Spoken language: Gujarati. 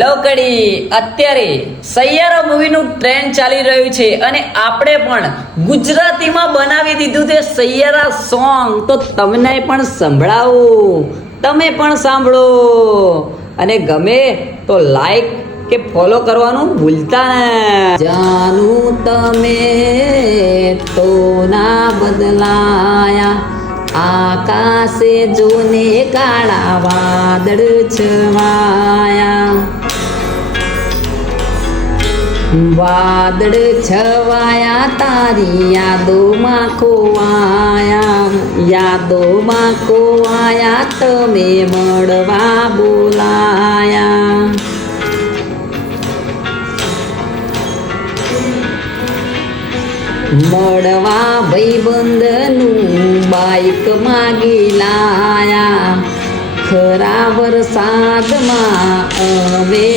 લોકડી અત્યારે સૈયારા મૂવીનું ટ્રેન્ડ ચાલી રહ્યું છે અને આપણે પણ ગુજરાતીમાં બનાવી દીધું છે સૈયારા સોંગ. તો તમને પણ સંભળાવું, તમે પણ સાંભળો અને ગમે તો લાઈક કે ફોલો કરવાનું ભૂલતા ના. જાનું તમે તો ના બદલાયા, આકાશે જોને કાળા વાદળ છવાયા. વાદળ છવાયા તારી યાદોમાં ખોવાયા, યાદોમાં ખોવાયા તમે મળવા બોલાયા. મળવા ભાઈબંધનું બાઈક માગી લાયા, ખરા વરસાદમાં હવે